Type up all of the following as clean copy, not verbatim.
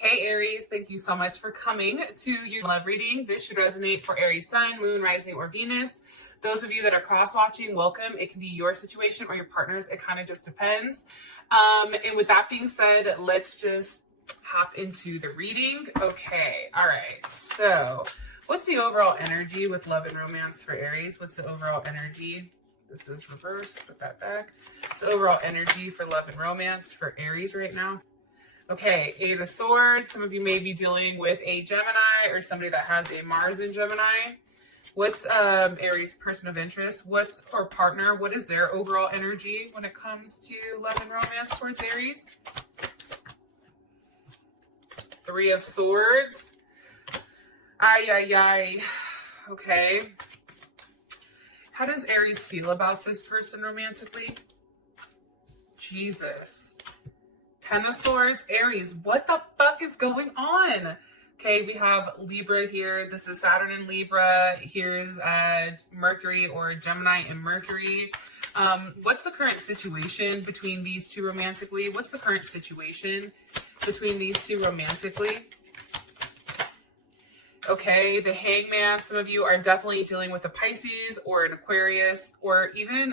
Hey Aries, thank you so much for coming to your love reading. This should resonate for Aries Sun, Moon, Rising, or Venus. Those of you that are cross-watching, welcome. It can be your situation or your partner's. It kind of just depends. And with that being said, let's just hop into the reading. Okay, all right. So what's the overall energy with love and romance for Aries? What's the overall energy? This is reversed, put that back. It's overall energy for love and romance for Aries right now. Okay, Eight of Swords. Some of you may be dealing with a Gemini or somebody that has a Mars in Gemini. What's Aries' person of interest? What's or partner? What is their overall energy when it comes to love and romance towards Aries? Three of Swords. Ay, ay, ay. Okay. How does Aries feel about this person romantically? Jesus. Ten of Swords, Aries, what the fuck is going on? Okay, we have Libra here. This is Saturn in Libra. Here's Mercury or Gemini and Mercury. What's the current situation between these two romantically? What's the current situation between these two romantically? Okay, the Hangman. Some of you are definitely dealing with a Pisces or an Aquarius, or even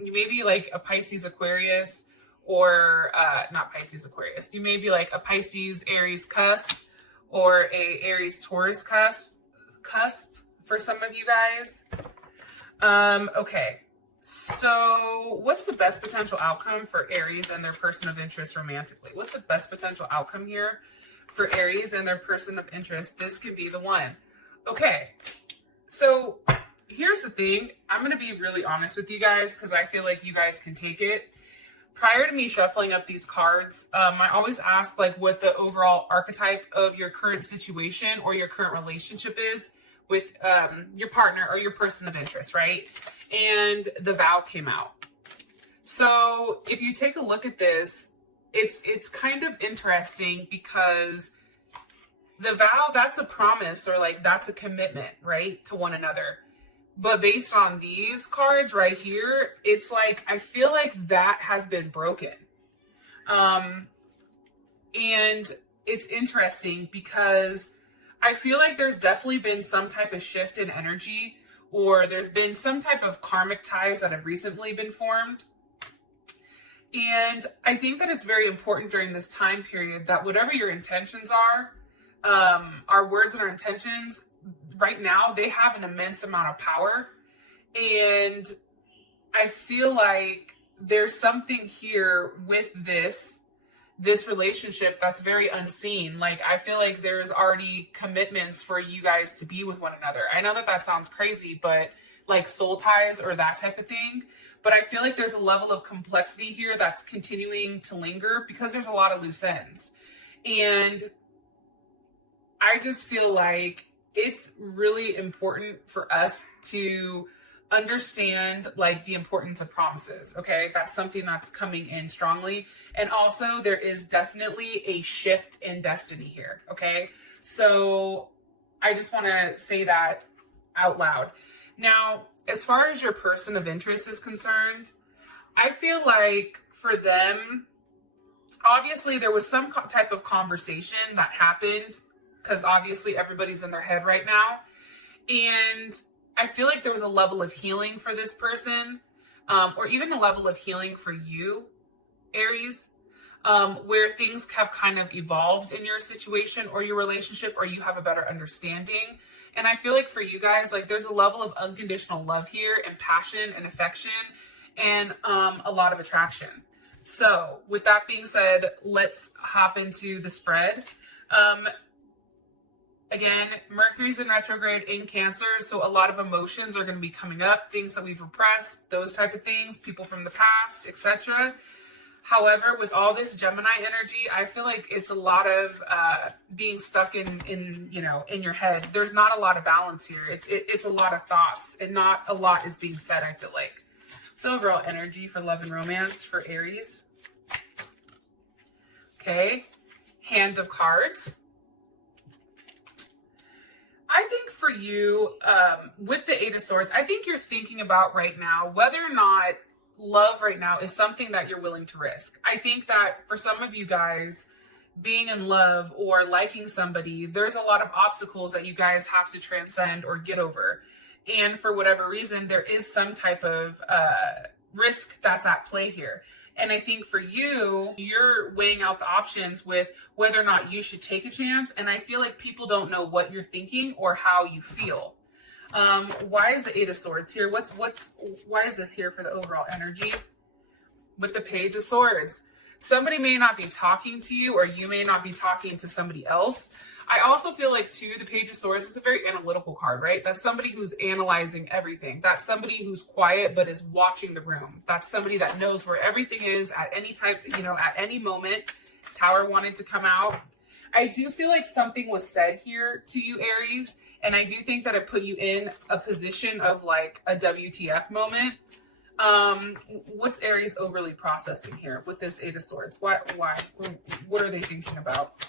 you may be like a Pisces Aquarius, or not Pisces Aquarius. You may be like a Pisces Aries cusp or a Aries Taurus cusp for some of you guys. Okay, so what's the best potential outcome for Aries and their person of interest romantically? What's the best potential outcome here for Aries and their person of interest? This could be the one. Okay, so here's the thing. I'm going to be really honest with you guys because I feel like you guys can take it. Prior to me shuffling up these cards, I always ask like what the overall archetype of your current situation or your current relationship is with your partner or your person of interest, right? And the vow came out. So if you take a look at this, it's kind of interesting because the vow, that's a promise or like that's a commitment, right, to one another. But based on these cards right here, it's like, I feel like that has been broken. And it's interesting because I feel like there's definitely been some type of shift in energy, or there's been some type of karmic ties that have recently been formed. And I think that it's very important during this time period that whatever your intentions are, our words and our intentions, right now, they have an immense amount of power. And I feel like there's something here with this relationship that's very unseen. Like, I feel like there's already commitments for you guys to be with one another. I know that that sounds crazy, but like soul ties or that type of thing. But I feel like there's a level of complexity here that's continuing to linger because there's a lot of loose ends. And I just feel like it's really important for us to understand like the importance of promises. Okay, that's something that's coming in strongly. And also there is definitely a shift in destiny here. Okay, so I just want to say that out loud. Now, as far as your person of interest is concerned, I feel like for them, obviously there was some type of conversation that happened, because obviously everybody's in their head right now. And I feel like there was a level of healing for this person, or even a level of healing for you, Aries, where things have kind of evolved in your situation or your relationship, or you have a better understanding. And I feel like for you guys, like there's a level of unconditional love here and passion and affection and a lot of attraction. So with that being said, let's hop into the spread. Again, Mercury's in retrograde in Cancer, so a lot of emotions are going to be coming up, things that we've repressed, those type of things, people from the past, etc. However, with all this Gemini energy, I feel like it's a lot of being stuck in your head. There's not a lot of balance here. It's a lot of thoughts, and not a lot is being said, I feel like. So overall energy for love and romance for Aries. Okay, Hand of Cards. I think for you, with the Eight of Swords, I think you're thinking about right now whether or not love right now is something that you're willing to risk. I think that for some of you guys, being in love or liking somebody, there's a lot of obstacles that you guys have to transcend or get over. And for whatever reason, there is some type of risk that's at play here. And I think for you, you're weighing out the options with whether or not you should take a chance. And I feel like people don't know what you're thinking or how you feel. Why is the Eight of Swords here? Why is this here for the overall energy? With the Page of Swords. Somebody may not be talking to you, or you may not be talking to somebody else. I also feel like, too, the Page of Swords is a very analytical card, right? That's somebody who's analyzing everything. That's somebody who's quiet but is watching the room. That's somebody that knows where everything is at any type, at any moment. Tower wanted to come out. I do feel like something was said here to you, Aries, and I do think that it put you in a position of like a WTF moment. What's Aries overly processing here with this Eight of Swords? Why? What are they thinking about?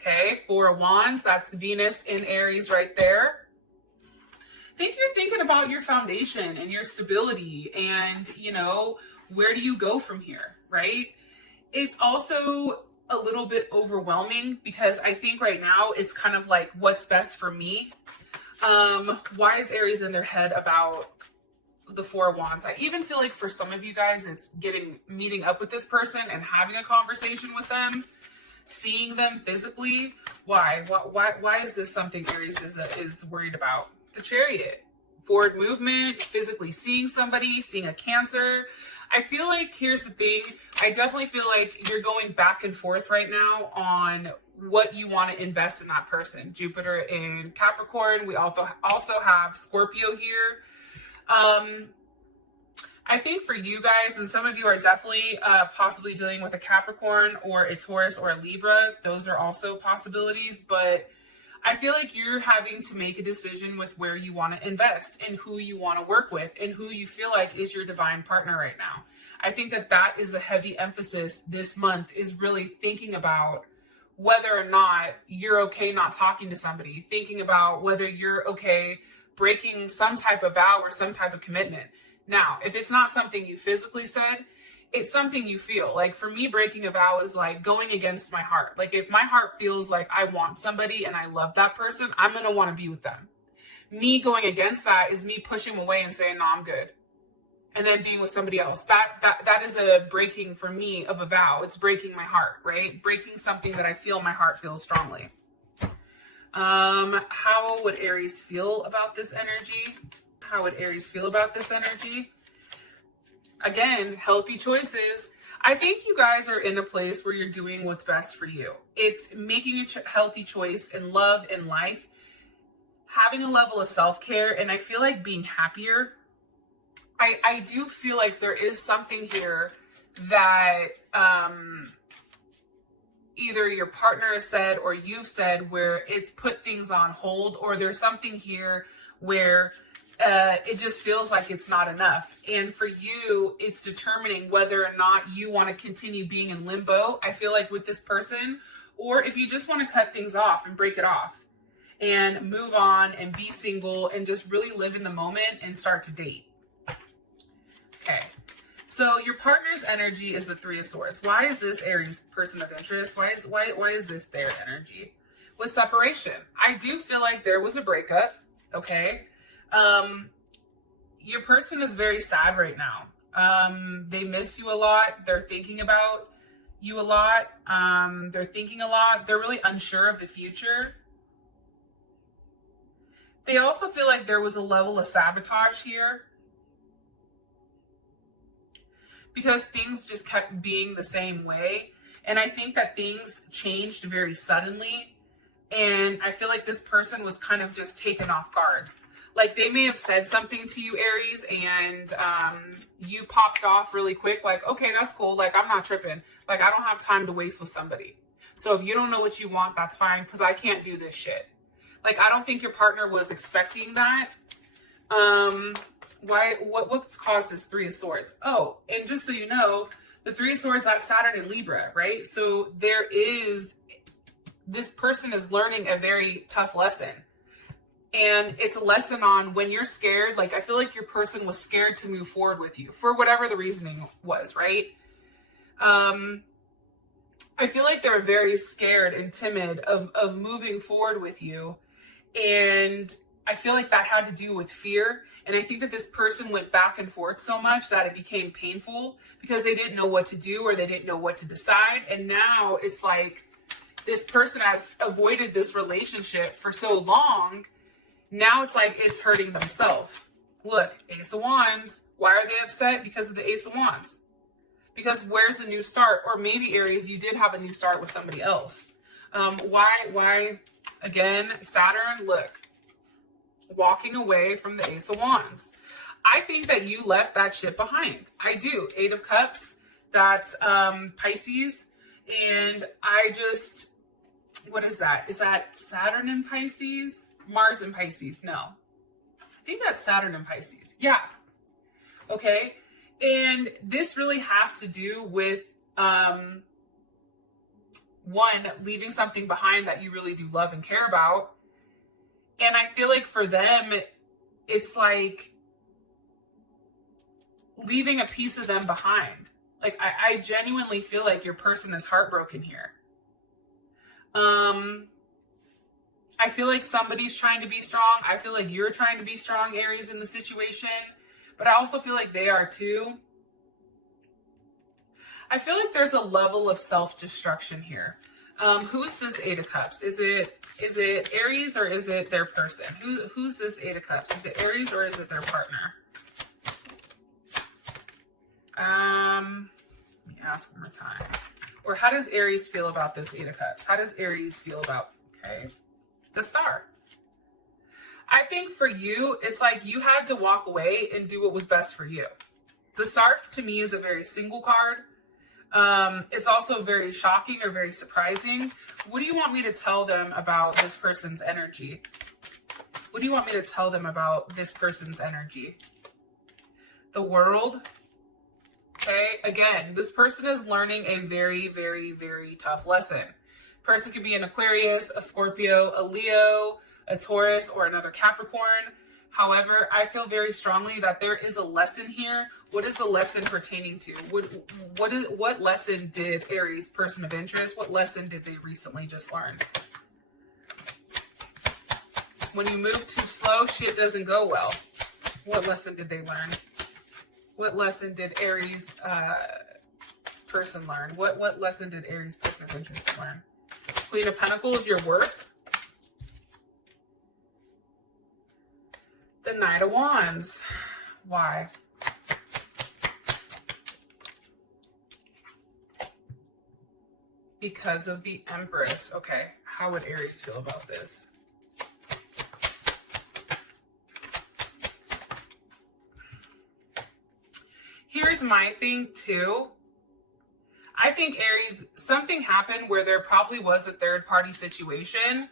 Okay, Four of Wands, that's Venus in Aries right there. I think you're thinking about your foundation and your stability and, where do you go from here, right? It's also a little bit overwhelming because I think right now it's kind of like what's best for me. Why is Aries in their head about the Four of Wands? I even feel like for some of you guys, it's meeting up with this person and having a conversation with them, seeing them physically. Why is this something Aries is worried about? The Chariot, forward movement, physically seeing somebody, seeing a Cancer. I feel like, here's the thing, I definitely feel like you're going back and forth right now on what you want to invest in that person. Jupiter in Capricorn. We also have Scorpio here. I think for you guys, and some of you are definitely possibly dealing with a Capricorn or a Taurus or a Libra. Those are also possibilities, but I feel like you're having to make a decision with where you want to invest and who you want to work with and who you feel like is your divine partner right now. I think that is a heavy emphasis this month, is really thinking about whether or not you're okay not talking to somebody, thinking about whether you're okay breaking some type of vow or some type of commitment. Now, if it's not something you physically said, it's something you feel. Like for me, breaking a vow is like going against my heart. Like if my heart feels like I want somebody and I love that person, I'm going to want to be with them. Me going against that is me pushing away and saying, no, I'm good. And then being with somebody else. That is a breaking for me of a vow. It's breaking my heart, right? Breaking something that I feel my heart feels strongly. How would Aries feel about this energy? How would Aries feel about this energy? Again, healthy choices. I think you guys are in a place where you're doing what's best for you. It's making a healthy choice in love and life, having a level of self-care, and I feel like being happier. I do feel like there is something here that either your partner has said or you've said where it's put things on hold, or there's something here where it just feels like it's not enough. And for you, it's determining whether or not you want to continue being in limbo, I feel like, with this person, or if you just want to cut things off and break it off and move on and be single and just really live in the moment and start to date. Okay. So your partner's energy is the Three of Swords. Why is this Aries person of interest? Why is this their energy? With separation. I do feel like there was a breakup. Okay. Your person is very sad right now. They miss you a lot. They're thinking about you a lot. They're thinking a lot. They're really unsure of the future. They also feel like there was a level of sabotage here, because things just kept being the same way. And I think that things changed very suddenly. And I feel like this person was kind of just taken off guard. Like they may have said something to you, Aries, and you popped off really quick. Like, okay, that's cool. Like, I'm not tripping. Like, I don't have time to waste with somebody. So if you don't know what you want, that's fine, because I can't do this shit. Like, I don't think your partner was expecting that. What's caused this Three of Swords? Oh, and just so you know, the Three of Swords, that's Saturn in Libra, right? So this person is learning a very tough lesson. And it's a lesson on when you're scared. Like, I feel like your person was scared to move forward with you for whatever the reasoning was, right? I feel like they're very scared and timid of moving forward with you. And I feel like that had to do with fear. And I think that this person went back and forth so much that it became painful because they didn't know what to do or they didn't know what to decide. And now it's like this person has avoided this relationship for so long. Now it's like it's hurting themselves. Look, Ace of Wands. Why are they upset? Because of the Ace of Wands. Because where's the new start? Or maybe, Aries, you did have a new start with somebody else. Why? Again, Saturn, look. Walking away from the Ace of Wands. I think that you left that shit behind. I do. 8 of Cups. That's Pisces. And I just... What is that? Is that Saturn in Pisces? Mars in Pisces? No. I think that's Saturn in Pisces. Yeah. Okay. And this really has to do with, one, leaving something behind that you really do love and care about. And I feel like for them, it's like leaving a piece of them behind. Like, I genuinely feel like your person is heartbroken here. I feel like somebody's trying to be strong. I feel like you're trying to be strong, Aries, in the situation. But I also feel like they are too. I feel like there's a level of self-destruction here. Who is this 8 of Cups? Is it Aries or is it their person? Who's this 8 of Cups? Is it Aries or is it their partner? Let me ask one more time. Or how does Aries feel about this 8 of Cups? How does Aries feel about, okay, the Star? I think for you, it's like you had to walk away and do what was best for you. The Star, to me, is a very single card. It's also very shocking or very surprising. What do you want me to tell them about this person's energy? What do you want me to tell them about this person's energy? The World. Okay, again, this person is learning a very, very, very tough lesson. Person could be an Aquarius, a Scorpio, a Leo, a Taurus, or another Capricorn. However, I feel very strongly that there is a lesson here. What is the lesson pertaining to? What lesson did Aries, person of interest, what lesson did they recently just learn? When you move too slow, shit doesn't go well. What lesson did they learn? What lesson did Aries person learn? What lesson did Aries, person of interest, learn? Queen of Pentacles, your worth. The Knight of Wands. Why? Because of the Empress. Okay, how would Aries feel about this? Here's my thing too. I think Aries, something happened where there probably was a third party situation.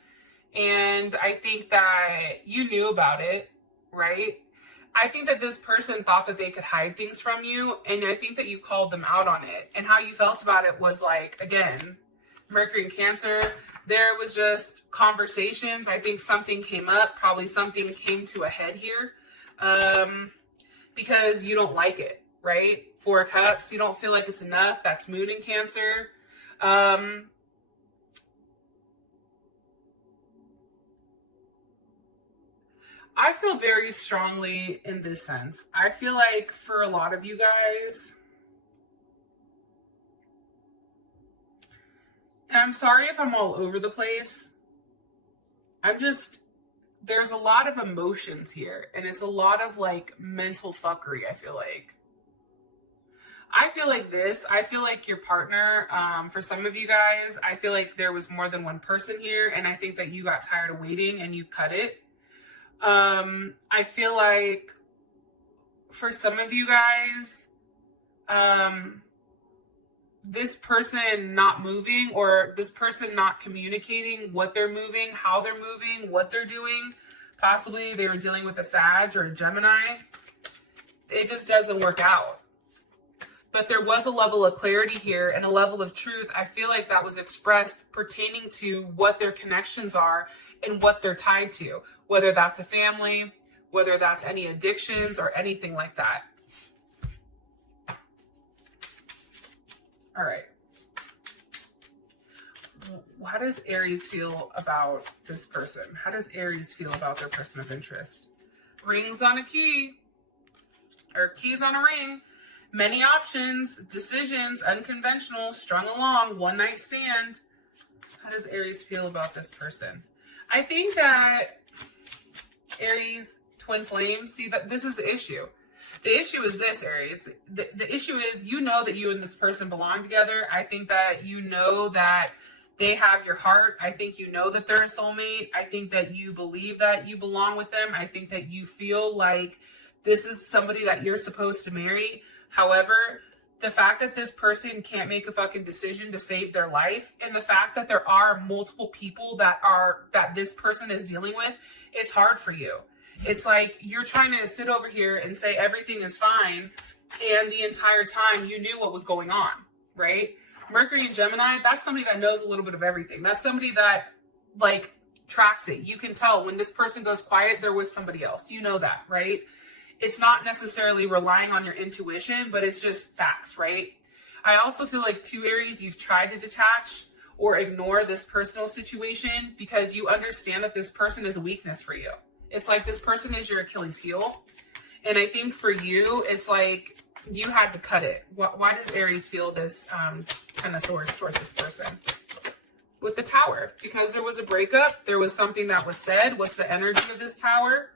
And I think that you knew about it, right? I think that this person thought that they could hide things from you. And I think that you called them out on it. And how you felt about it was like, again, Mercury and Cancer, there was just conversations. I think something came up, probably something came to a head here, because you don't like it, right? 4 of Cups, you don't feel like it's enough. That's Moon in Cancer. I feel very strongly in this sense. I feel like for a lot of you guys, and I'm sorry if I'm all over the place. There's a lot of emotions here, and it's a lot of like mental fuckery, I feel like. I feel like your partner, for some of you guys, I feel like there was more than one person here, and I think that you got tired of waiting and you cut it. I feel like for some of you guys, this person not moving, or this person not communicating what they're moving, how they're moving, what they're doing. Possibly they were dealing with a Sag or a Gemini. It just doesn't work out. But there was a level of clarity here and a level of truth. I feel like that was expressed pertaining to what their connections are and what they're tied to, whether that's a family, whether that's any addictions or anything like that. All right. how does Aries feel about this person? How does Aries feel about their person of interest? Rings on a key, or keys on a ring. Many options, decisions, unconventional, strung along, one night stand. How does Aries feel about this person? I think that Aries, twin flames, see that this is the issue. The issue is this, Aries. The issue is, you know that you and this person belong together. I think that you know that they have your heart. I think you know that they're a soulmate. I think that you believe that you belong with them. I think that you feel like this is somebody that you're supposed to marry. However, the fact that this person can't make a fucking decision to save their life, and the fact that there are multiple people that this person is dealing with, it's hard for you. It's like you're trying to sit over here and say everything is fine, and the entire time you knew what was going on, right? Mercury and Gemini, that's somebody that knows a little bit of everything. That's somebody that, like, tracks it. You can tell when this person goes quiet, they're with somebody else. You know that, right? It's not necessarily relying on your intuition, but it's just facts, right? I also feel like, too, Aries, you've tried to detach or ignore this personal situation because you understand that this person is a weakness for you. It's like this person is your Achilles heel. And I think for you, it's like you had to cut it. Why does Aries feel this 10 of Swords towards this person? With the Tower. Because there was a breakup. There was something that was said. What's the energy of this Tower?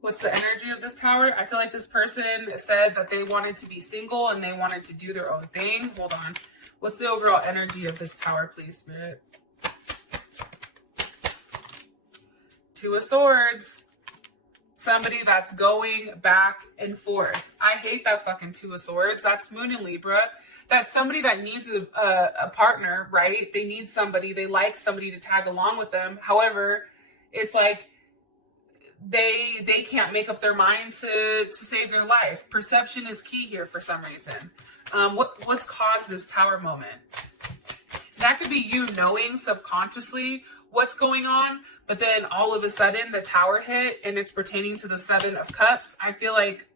What's the energy of this Tower? I feel like this person said that they wanted to be single and they wanted to do their own thing. Hold on. What's the overall energy of this Tower, please, Spirit? Two of Swords. Somebody that's going back and forth. I hate that fucking Two of Swords. That's Moon in Libra. That's somebody that needs a partner, right? They need somebody. They like somebody to tag along with them. However, it's like they can't make up their mind to save their life. Perception is key here for some reason. What's caused this Tower moment? That could be you knowing subconsciously what's going on, but then all of a sudden the Tower hit and it's pertaining to the Seven of Cups. I feel like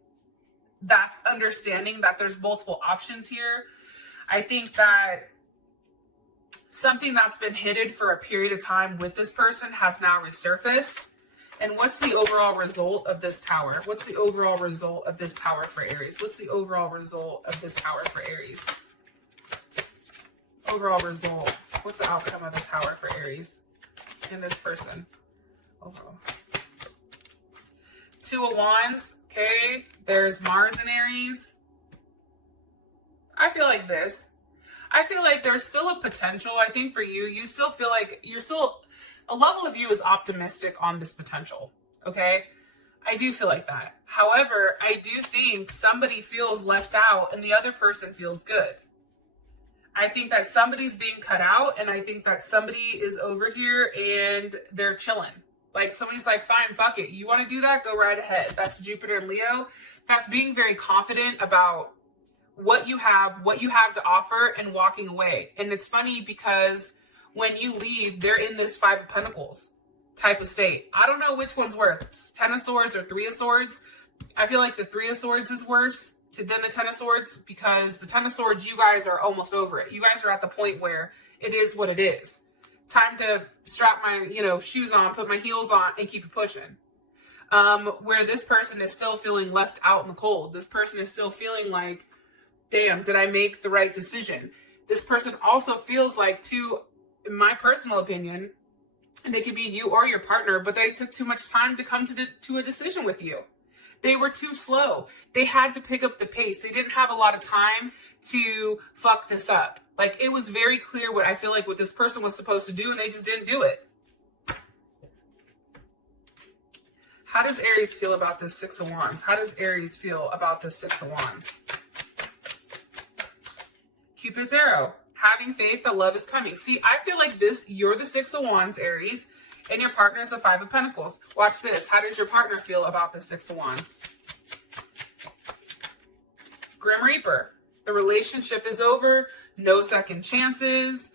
that's understanding that there's multiple options here. I think that something that's been hidden for a period of time with this person has now resurfaced. And what's the overall result of this Tower? What's the overall result of this Tower for Aries? What's the overall result of this Tower for Aries? Overall result. What's the outcome of the Tower for Aries and this person? Overall. Two of Wands. Okay. There's Mars in Aries. I feel like this. I feel like there's still a potential. I think for you, you still feel like you're still... A level of you is optimistic on this potential, okay? I do feel like that. However, I do think somebody feels left out and the other person feels good. I think that somebody's being cut out, and I think that somebody is over here and they're chilling. Like, somebody's like, fine, fuck it. You want to do that? Go right ahead. That's Jupiter and Leo. That's being very confident about what you have to offer, and walking away. And it's funny because when you leave, they're in this Five of Pentacles type of state. I don't know which one's worse, 10 of Swords or 3 of Swords. I feel like the 3 of Swords is worse than the 10 of Swords, because the 10 of Swords, you guys are almost over it. You guys are at the point where it is what it is. Time to strap my, shoes on, put my heels on, and keep it pushing. Where this person is still feeling left out in the cold. This person is still feeling like, damn, did I make the right decision? This person also feels like, too, in my personal opinion, and it could be you or your partner, but they took too much time to come to a decision with you. They were too slow. They had to pick up the pace. They didn't have a lot of time to fuck this up. Like, it was very clear what I feel like what this person was supposed to do, and they just didn't do it. How does Aries feel about this Six of Wands? How does Aries feel about this Six of Wands? Cupid's arrow. Having faith that love is coming. See, I feel like you're the Six of Wands, Aries, and your partner is the Five of Pentacles. Watch this. How does your partner feel about the Six of Wands? Grim Reaper. The relationship is over. No second chances.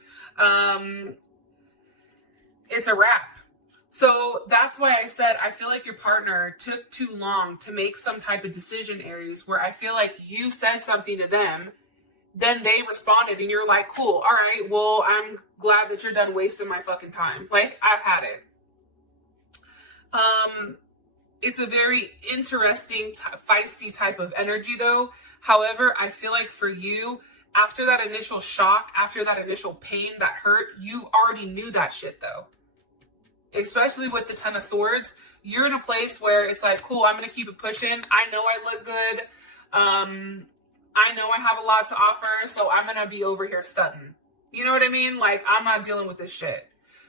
It's a wrap. So that's why I said I feel like your partner took too long to make some type of decision, Aries, where I feel like you said something to them. then they responded and you're like, cool, all right, well, I'm glad that you're done wasting my fucking time. Like, I've had it. It's a very interesting, feisty type of energy though. However, I feel like for you, after that initial shock, after that initial pain, that hurt, you already knew that shit though. Especially with the Ten of Swords, you're in a place where it's like, cool, I'm going to keep it pushing. I know I look good. I know I have a lot to offer, so I'm going to be over here stunting. You know what I mean? Like, I'm not dealing with this shit.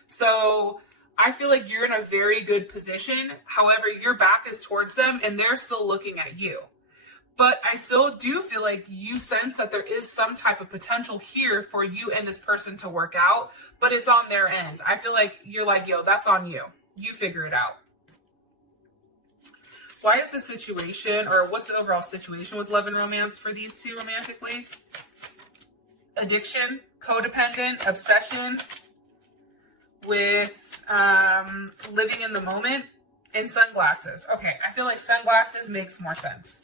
So I feel like you're in a very good position. However, your back is towards them and they're still looking at you. But I still do feel like you sense that there is some type of potential here for you and this person to work out, but it's on their end. I feel like you're like, yo, that's on you. You figure it out. Why is the situation, or what's the overall situation with love and romance for these two romantically? Addiction, codependent, obsession with living in the moment, and sunglasses. Okay, I feel like sunglasses makes more sense.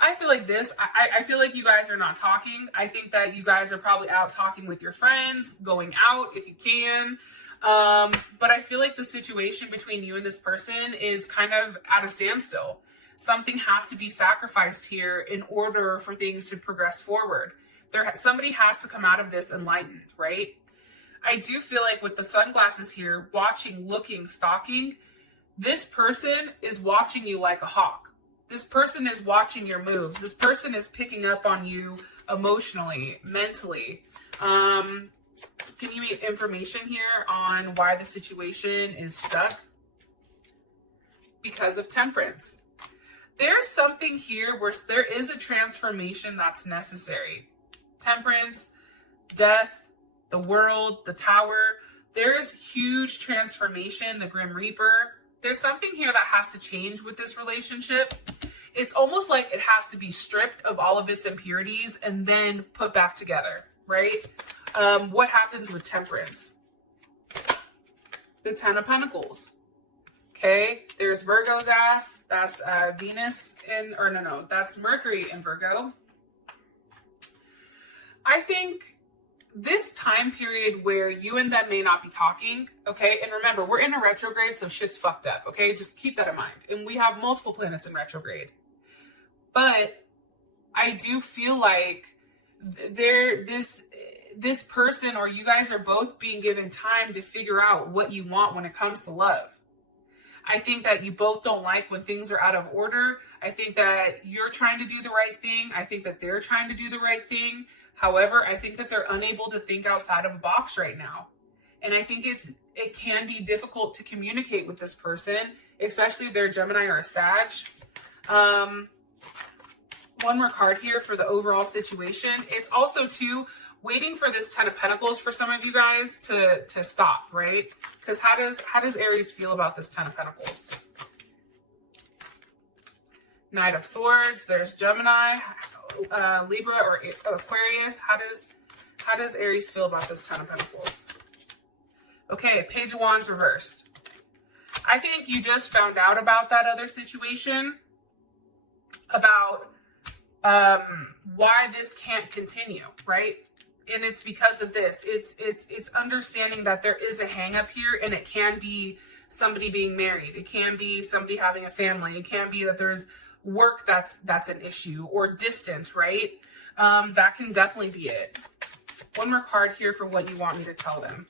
I feel like this, I feel like you guys are not talking. I think that you guys are probably out talking with your friends, going out if you can. But I feel like the situation between you and this person is kind of at a standstill. Something has to be sacrificed here in order for things to progress forward. Somebody has to come out of this enlightened, right? I do feel like with the sunglasses here, watching, looking, stalking, this person is watching you like a hawk. This person is watching your moves. This person is picking up on you emotionally, mentally. Can you give me information here on why the situation is stuck? Because of Temperance. There's something here where there is a transformation that's necessary. Temperance, death, the world, the Tower. There is huge transformation, the Grim Reaper. There's something here that has to change with this relationship. It's almost like it has to be stripped of all of its impurities and then put back together, right? What happens with Temperance? The Ten of Pentacles. Okay, there's Virgo's ass. That's Venus in, or no, that's Mercury in Virgo. I think this time period where you and them may not be talking, okay? And remember, we're in a retrograde, so shit's fucked up, okay? Just keep that in mind. And we have multiple planets in retrograde. But I do feel like this person, or you guys are both being given time to figure out what you want when it comes to love. I think that you both don't like when things are out of order. I think that you're trying to do the right thing. I think that they're trying to do the right thing. However, I think that they're unable to think outside of a box right now. And I think it can be difficult to communicate with this person, especially if they're a Gemini or a Sag. One more card here for the overall situation. It's also, too, waiting for this Ten of Pentacles for some of you guys to stop, right? Because how does Aries feel about this Ten of Pentacles? Knight of Swords. There's Gemini, Libra, or Aquarius. How does Aries feel about this Ten of Pentacles? Okay, Page of Wands reversed. I think you just found out about that other situation, about why this can't continue, right? And it's because of this. It's understanding that there is a hang up here, and it can be somebody being married. It can be somebody having a family. It can be that there's work that's an issue, or distance, right? That can definitely be it. One more card here for what you want me to tell them.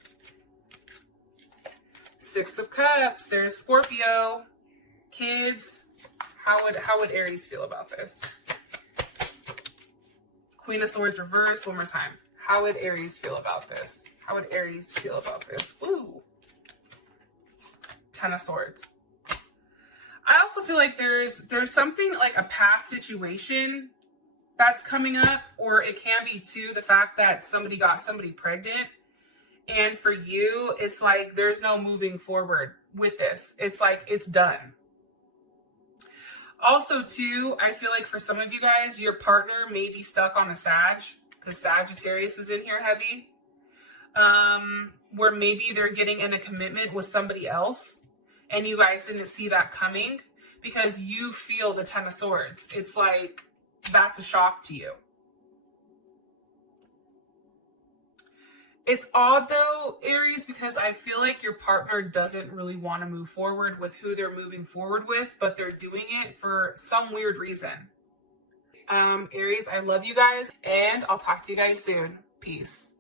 Six of Cups. There's Scorpio, kids. How would Aries feel about this? Queen of Swords reversed. One more time. How would Aries feel about this? How would Aries feel about this? Ooh. Ten of Swords. I also feel like there's something like a past situation that's coming up, or it can be too the fact that somebody got somebody pregnant, and for you it's like there's no moving forward with this. It's like it's done. Also too, I feel like for some of you guys, your partner may be stuck on a Sag, because Sagittarius is in here heavy, where maybe they're getting in a commitment with somebody else, and you guys didn't see that coming because you feel the Ten of Swords. It's like, that's a shock to you. It's odd though, Aries, because I feel like your partner doesn't really want to move forward with who they're moving forward with, but they're doing it for some weird reason. Aries, I love you guys, and I'll talk to you guys soon. Peace.